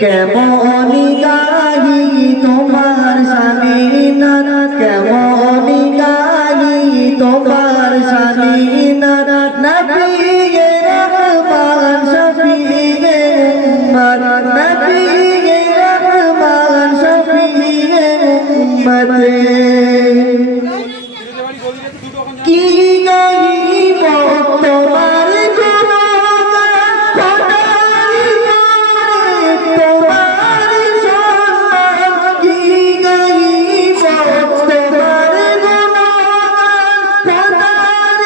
কেমনি গাহি তোমার শানে নাত, কেমনি গাহি তোমার শানে নাত, নবিয়ে রহমান শফিয়ে উম্মত, নবিয়ে রহমান শফিয়ে উম্মত। কি গাহিব তোমার গুণগান, তোমার সম্মান। কি গাহিব তোমার গুণগান,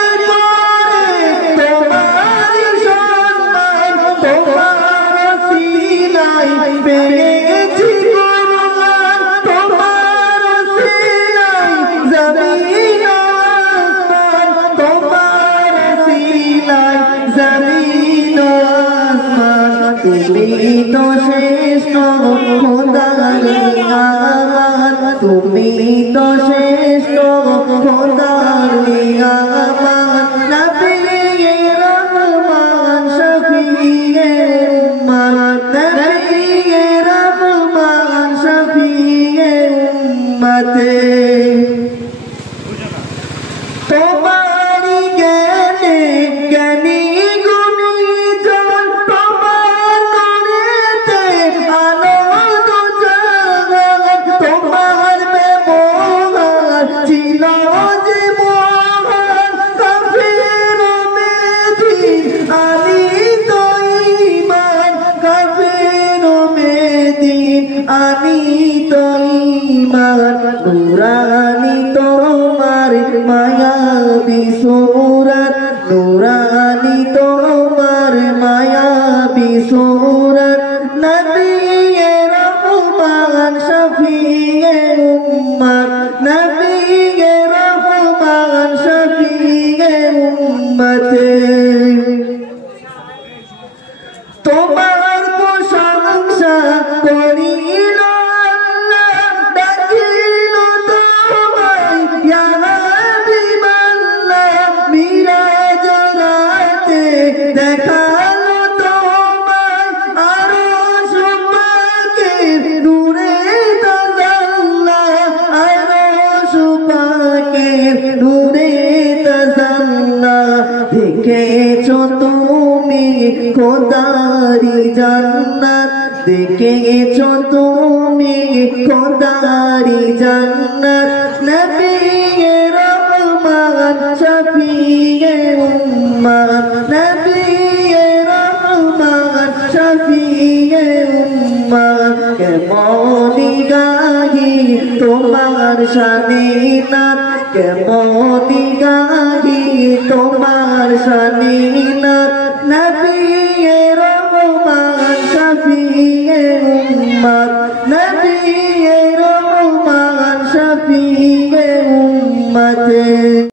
তোমার সম্মান। তোমার সিলাই পেয়েছি গুণগান, তোমার সিলাই জমিন আসমান, তোমার সিলাই জমিন আসমান। তুমি তো শ্রেষ্ঠ খোদার নিয়ামত, তুমি তো শ্রেষ্ঠ খোদার নিয়ামত। নবিয়ে রহমান শফিয়ে উম্মত, নবিয়ে রহমান শফিয়ে উম্মত। তোমারি জ্ঞানে জ্ঞানী গুণী জন, তোমার নূরেতে আলো দুজাহান। তোমার ব্যবহার ছিল যে মহান, কাফের মেদিন আনিত ঈমান, কাফের মেদিন আনিত ঈমান। নুরানি তোমার মায়াবী সূরত, নুরানি তোমার মায়াবী সূরত। নবিয়ে রহমান শফিয়ে উম্মত, নবিয়ে রহমান শফিয়ে উম্মত। তোমার প্রশংসা করিল আল্লাহ, ডাকিল তোমায় ইয়া হাবিবাল্লাহ। মিরাজ রাতে দেখালো তোমায় আরশ পাকের নূরে তাজাল্লা, আরশ পাকের নূরে তাজাল্লা। দেখেছো তুমি খোদারি জান্নাত, দেখেছো তুমি খোদারি জান্নাত। নবিয়ে রহমান শফিয়ে উম্মত, নবিয়ে রহমান শফিয়ে উম্মত। কেমনি গাহি তোমার শানে নাত, কেমনি গাহি তোমার শানে নাত। নবিয়ে রহমান শফিয়ে উম্মত, নবী